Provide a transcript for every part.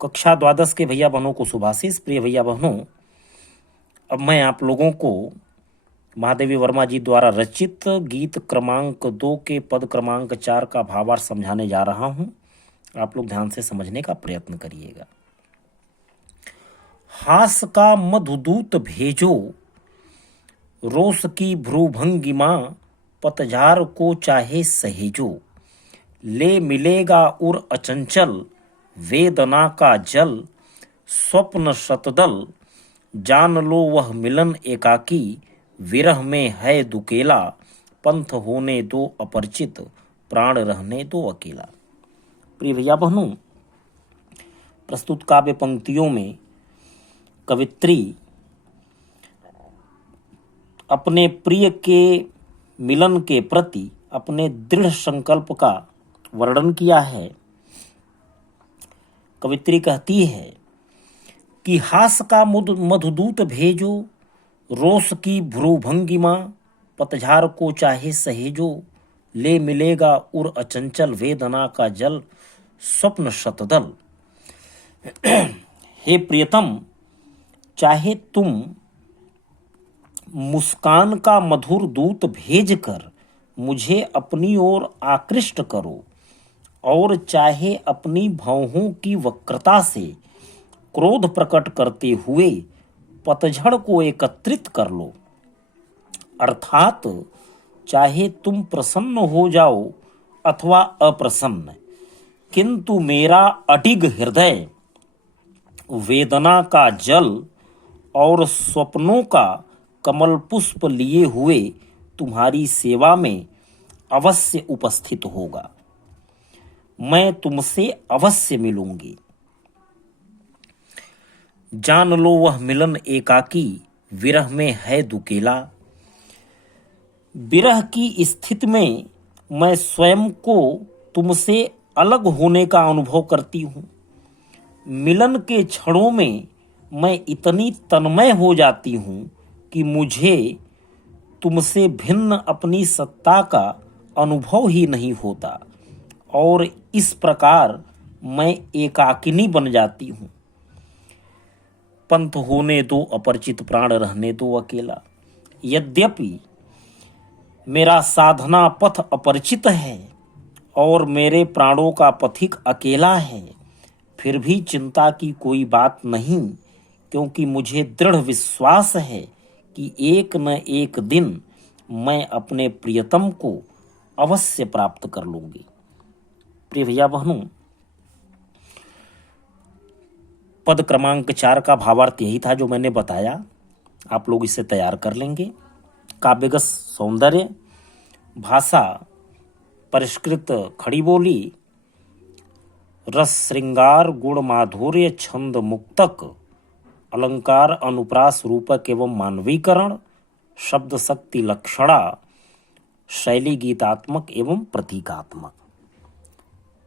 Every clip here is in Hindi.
कक्षा द्वादश के भैया बहनों को शुभाशीष। प्रिय भैया बहनों, अब मैं आप लोगों को महादेवी वर्मा जी द्वारा रचित गीत क्रमांक 2 के पद क्रमांक 4 का भावार्थ समझाने जा रहा हूं। आप लोग ध्यान से समझने का प्रयत्न करिएगा। हास का मधुदूत भेजो, रोष की भ्रूभंगिमा, पतझार को चाहे सहेजो, ले मिलेगा उर अचंचल, वेदना का जल, स्वप्न शतदल, जान लो वह मिलन एकाकी, विरह में है दुकेला, पंथ होने दो अपरिचित, प्राण रहने दो अकेला। प्रिय भैया बहनों, प्रस्तुत काव्य पंक्तियों में कवित्री अपने प्रिय के मिलन के प्रति अपने दृढ़ संकल्प का वर्णन किया है। कवित्री कहती है कि हास का मधुदूत भेजो, रोष की भ्रूभंगिमा, पतझार को चाहे सहेजो, ले मिलेगा उर अचंचल, वेदना का जल, स्वप्न शतदल। हे प्रियतम, चाहे तुम मुस्कान का मधुर दूत भेजकर मुझे अपनी ओर आकृष्ट करो, और चाहे अपनी भौहों की वक्रता से क्रोध प्रकट करते हुए पतझड़ को एकत्रित कर लो, अर्थात चाहे तुम प्रसन्न हो जाओ अथवा अप्रसन्न, किंतु मेरा अडिग हृदय वेदना का जल और स्वप्नों का कमल पुष्प लिए हुए तुम्हारी सेवा में अवश्य उपस्थित होगा। मैं तुमसे अवश्य मिलूंगी। जान लो वह मिलन एकाकी, विरह में है दुकेला। विरह की स्थिति में मैं स्वयं को तुमसे अलग होने का अनुभव करती हूँ। मिलन के क्षणों में मैं इतनी तन्मय हो जाती हूँ कि मुझे तुमसे भिन्न अपनी सत्ता का अनुभव ही नहीं होता, और इस प्रकार मैं एकाकिनी बन जाती हूँ। पंथ होने दो अपरिचित, प्राण रहने दो अकेला। यद्यपि मेरा साधना पथ अपरिचित है और मेरे प्राणों का पथिक अकेला है, फिर भी चिंता की कोई बात नहीं, क्योंकि मुझे दृढ़ विश्वास है कि एक न एक दिन मैं अपने प्रियतम को अवश्य प्राप्त कर लूंगी। प्रिय भैया बहनों, पद क्रमांक 4 का भावार्थ यही था जो मैंने बताया। आप लोग इसे तैयार कर लेंगे। काव्यगत सौंदर्य, भाषा परिष्कृत खड़ी बोली, रस श्रृंगार गुण माधुर्य छंद मुक्तक, अलंकार अनुप्रास रूपक एवं मानवीकरण, शब्द शक्ति लक्षणा, शैली गीतात्मक एवं प्रतीकात्मक।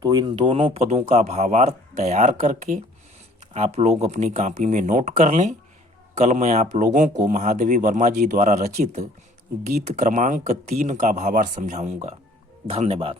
तो इन दोनों पदों का भावार्थ तैयार करके आप लोग अपनी कॉपी में नोट कर लें। कल मैं आप लोगों को महादेवी वर्मा जी द्वारा रचित गीत क्रमांक 3 का भावार्थ समझाऊंगा। धन्यवाद।